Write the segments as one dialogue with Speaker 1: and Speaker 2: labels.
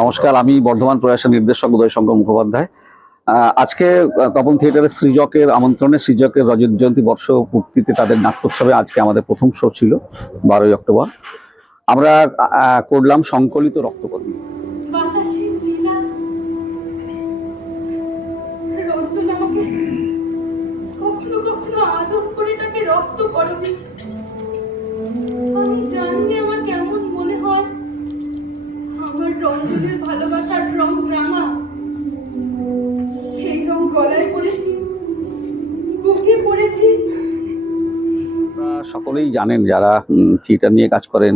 Speaker 1: নমস্কার, আমি বর্ধমান প্রয়াসের নির্দেশক উদয় শঙ্কর মুখোপাধ্যায়। আজকে তপন থিয়েটারের সৃজকের আমন্ত্রণে সৃজকের রজত জয়ন্তী বর্ষ পূর্তিতে তাদের নাট্যোৎসবে আজকে আমাদের প্রথম শো ছিল, বারোই অক্টোবর। আমরা করলাম সংকলিত রক্তকর্মী।
Speaker 2: আমি জানি আমার ভালোবাসার রং রাঙা, সেই রং গলায় পড়েছি, বুকে পড়েছি।
Speaker 1: সকলেই জানেন যারা থিয়েটার নিয়ে কাজ করেন,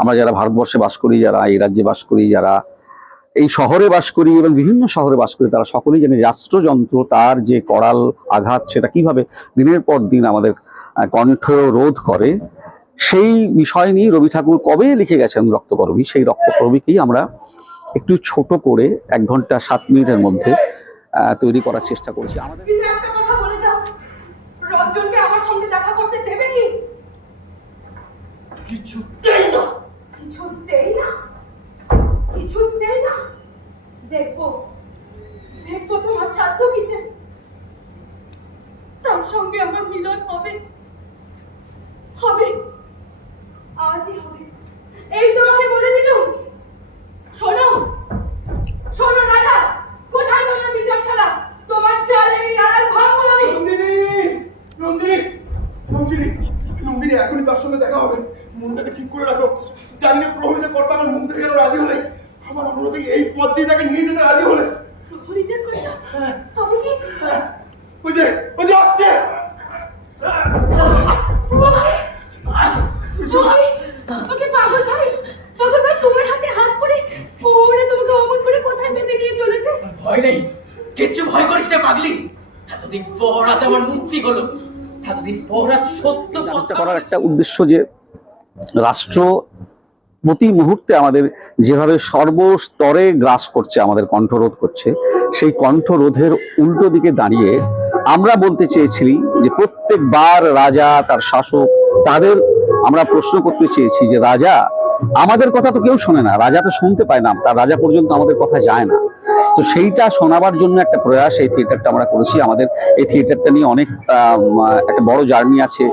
Speaker 1: আমরা যারা ভারতবর্ষে বাস করি, যারা এই রাজ্যে বাস করি, যারা এই শহরে বাস করি এবং বিভিন্ন শহরে বাস করি, তারা সকলেই জানে রাষ্ট্রযন্ত্র তার যে করাল আঘাত, সেটা কীভাবে দিনের পর দিন আমাদের কণ্ঠ রোধ করে। সেই বিষয় নিয়ে রবি ঠাকুর কবে লিখে গেছেন রক্তকরবী? সেই রক্তকরবীকেই আমরা একটু ছোট করে এক ঘণ্টা, সাত মিনিটের মধ্যে তৈরি করার চেষ্টা করছি। আমাদের
Speaker 2: তার সঙ্গে আমার মিলন হবে। হবে। আজই হবে। এই তোমাকে বলে দিলুম শোনো শোনো রাজা কোথায় তোমার বিচারশালা? তোমার চালে আমি নারাজ ভাঙবো আমি
Speaker 3: নন্দিনী নন্দিনী নন্দিনী নন্দিনী এখনই তার সঙ্গে দেখা হবে। মনটাকে ঠিক করে রাখো। জানি না প্রহরীদের কর্তা আমার মুখ থেকে রাজি হলে। আমার অনুরোধে এই পথ দিয়ে তাকে নিয়ে যেতে রাজি হলে।
Speaker 2: প্রহরীদের কথা তবে কি?
Speaker 3: ওই যে ওই যে আসছে
Speaker 2: ওকে ওকে পাগল ভাই পাগল ভাই তোমার হাতে হাত পড়ে ওরে তোমাকে অমন করে কোথায় বেঁধে নিয়ে চলেছে
Speaker 4: ভয় নেই কিচ্ছু ভয় করিস না পাগলি। এতদিন পর আজ আমার মুক্তি হলো। এতদিন পর আজ সত্য
Speaker 1: করার একটা উদ্দেশ্য যে রাষ্ট্র প্রতি মুহূর্তে আমাদের যেভাবে সর্বস্তরে গ্রাস করছে আমাদের কণ্ঠরোধ করছে সেই কণ্ঠরোধের উল্টো দিকে দাঁড়িয়ে আমরা বলতে চেয়েছি যে প্রত্যেকবার রাজা তার শাসক তাদের আমরা প্রশ্ন করতে চেয়েছি যে রাজা আমাদের কথা তো কেউ শোনে না। রাজা তো শুনতে পায় না। তার রাজা পর্যন্ত আমাদের কথা যায় না। তো সেইটা শোনাবার জন্য একটা প্রয়াস, এই থিয়েটারটা আমরা করেছি। আমাদের এই থিয়েটারটা নিয়ে অনেক একটা বড় জার্নি আছে।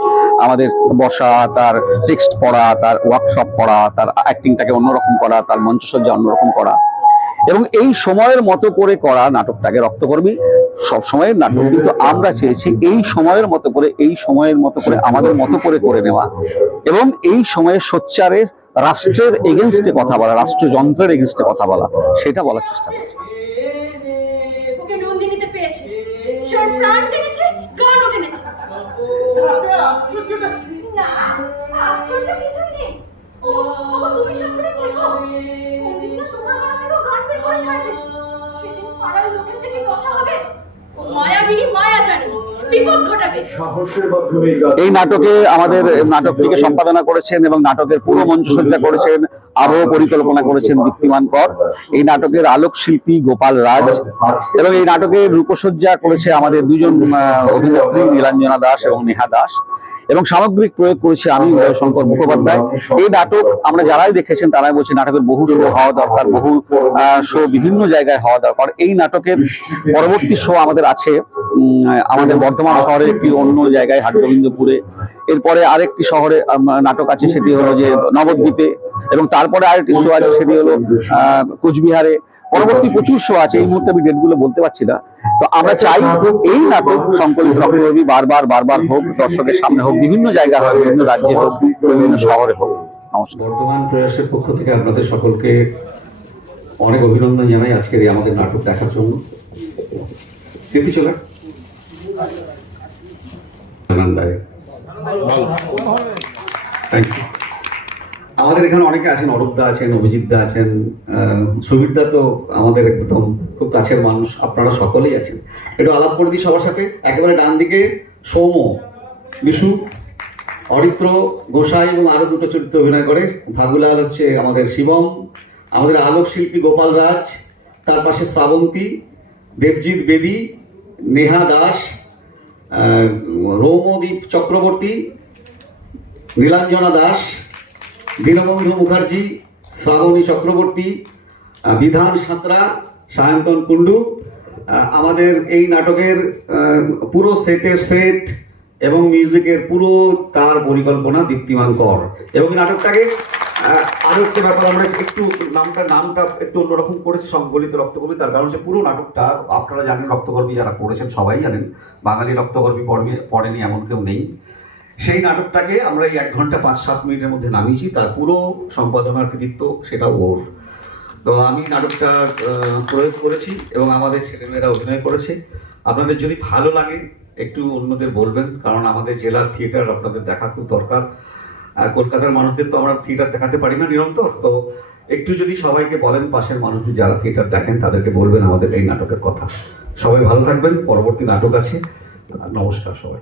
Speaker 1: আমাদের বসা, তার টেক্সট পড়া, তার ওয়ার্কশপ করা, তার অ্যাক্টিংটাকে অন্যরকম করা, তার মঞ্চসজ্জা অন্যরকম করা। এবং এই সময়ের মতো করে করা নাটকটাকে রক্তকর্মী সব সময়ের নাটক। কিন্তু আমরা চেয়েছি এই সময়ের মতো করে, এই সময়ের মতো করে, আমাদের মতো করে করে নেওয়া। এবং এই সময়ে সোচ্চারে রাষ্ট্রের এগেনস্টে কথা বলা, রাষ্ট্রযন্ত্রের এগেনস্টে কথা বলা, সেটা বলার চেষ্টা করছি।
Speaker 2: ওর প্রাণ টেনেছে গানও টেনেছে।
Speaker 3: রাতে আশ্চর্যটা
Speaker 2: না আশ্চর্য কিছু নেই। ও ও তুমি সামনে দেখো। কোনদিন না তোমার গলা থেকেও গান বের করে ছাড়বে? সেদিন পাড়ার লোকের যে কি দশা হবে। ও মায়াবিনী মায়া জানি।
Speaker 1: এই নাটকে আমাদের নাটকটিকে সম্পাদনা করেছেন এবং নাটকের পুরো মঞ্চসজ্জা করেছেন আবহ পরিকল্পনা করেছেন দীপ্তিমান কর। এই নাটকের আলোক শিল্পী গোপাল রাজ এবং এই নাটকের রূপসজ্জা করেছে আমাদের দুজন আহ, অভিনেত্রী নীলাঞ্জনা দাস এবং নেহা দাস। এবং সামগ্রিক প্রয়োগ করেছি আমি শঙ্কর মুখোপাধ্যায়। এই নাটক আমরা যারাই দেখেছেন তারাই বলছে নাটকের বহু শো হওয়া দরকার, বহু শো বিভিন্ন জায়গায় হওয়া দরকার। এই নাটকের পরবর্তী শো আমাদের আছে আমাদের বর্ধমান শহরের একটি অন্য জায়গায়, হাটগোবিন্দপুরে। এরপরে আরেকটি শহরে নাটক আছে, সেটি হলো যে নবদ্বীপে। এবং তারপরে আরেকটি শো আছে, সেটি হলো কোচবিহারে। পরবর্তী প্রচুর শো আছে এই মুহূর্তে আমি ডেটগুলো বলতে পারছি না। তো আমরা চাই এই নাটক সংকলিত রক্তরবি বারবার বারবার হোক দর্শকের সামনে হোক বিভিন্ন জায়গায় হোক বিভিন্ন রাজ্যে হোক বিভিন্ন শহরে হোক। নমস্কার।
Speaker 5: বর্তমান প্রয়াসের পক্ষ থেকে আপনাদের সকলকে অনেক অভিনন্দন জানাই আজকের এই আমাদের নাটক দেখার জন্য। কীর্তি চলে। আনন্দায়। থ্যাংক ইউ আমাদের এখানে অনেকে আছেন অরূপদা আছেন অভিজিৎদা আছেন সুবীরদা তো আমাদের একদম খুব কাছের মানুষ, আপনারা সকলেই আছেন। একটু আলাপ করে দিই সবার সাথে। একেবারে ডান দিকে সৌম, বিশু, অরিত্র গোসাই এবং আরও দুটো চরিত্র অভিনয় করে। ভাগুলাল হচ্ছে আমাদের শিবম, আমাদের আলোক শিল্পী গোপাল রাজ, তার পাশে শ্রাবন্তী, দেবজিৎ বেদী, নেহা দাস রৌমদীপ চক্রবর্তী, নীলাঞ্জনা দাস দীনবন্ধু মুখার্জি শ্রাবণী চক্রবর্তী
Speaker 1: বিধান সাঁতরা সায়ন্তন কুণ্ডু আমাদের এই নাটকের পুরো সেটের সেট এবং মিউজিকের পুরো তার পরিকল্পনা দীপ্তিমান কর। এবং নাটকটাকে আহ, আরও একটা ব্যাপার আমরা একটু নামটা নামটা একটু অন্যরকম করেছি সংবলিত রক্তকর্মী তার কারণ হচ্ছে পুরো নাটকটা আপনারা জানেন রক্তকর্মী যারা পড়েছেন সবাই জানেন বাঙালি রক্তকর্মী পড়বে পড়েনি এমন কেউ নেই। সেই নাটকটাকে আমরা এই এক ঘণ্টা পাঁচ সাত মিনিটের মধ্যে নামিয়েছি, তার পুরো সম্পাদনার কৃতিত্ব সেটা ওর। তো আমি নাটকটা প্রয়োগ করেছি এবং আমাদের ছেলেমেয়েরা অভিনয় করেছে। আপনাদের যদি ভালো লাগে, একটু অন্যদের বলবেন, কারণ আমাদের জেলার থিয়েটার আপনাদের দেখা খুব দরকার। কলকাতার মানুষদের তো আমরা থিয়েটার দেখাতে পারি না নিরন্তর, তো একটু যদি সবাইকে বলেন, পাশের মানুষদের যারা থিয়েটার দেখেন, তাদেরকে বলবেন আমাদের এই নাটকের কথা। সবাই ভালো থাকবেন, পরবর্তী নাটক আছে। নমস্কার সবাই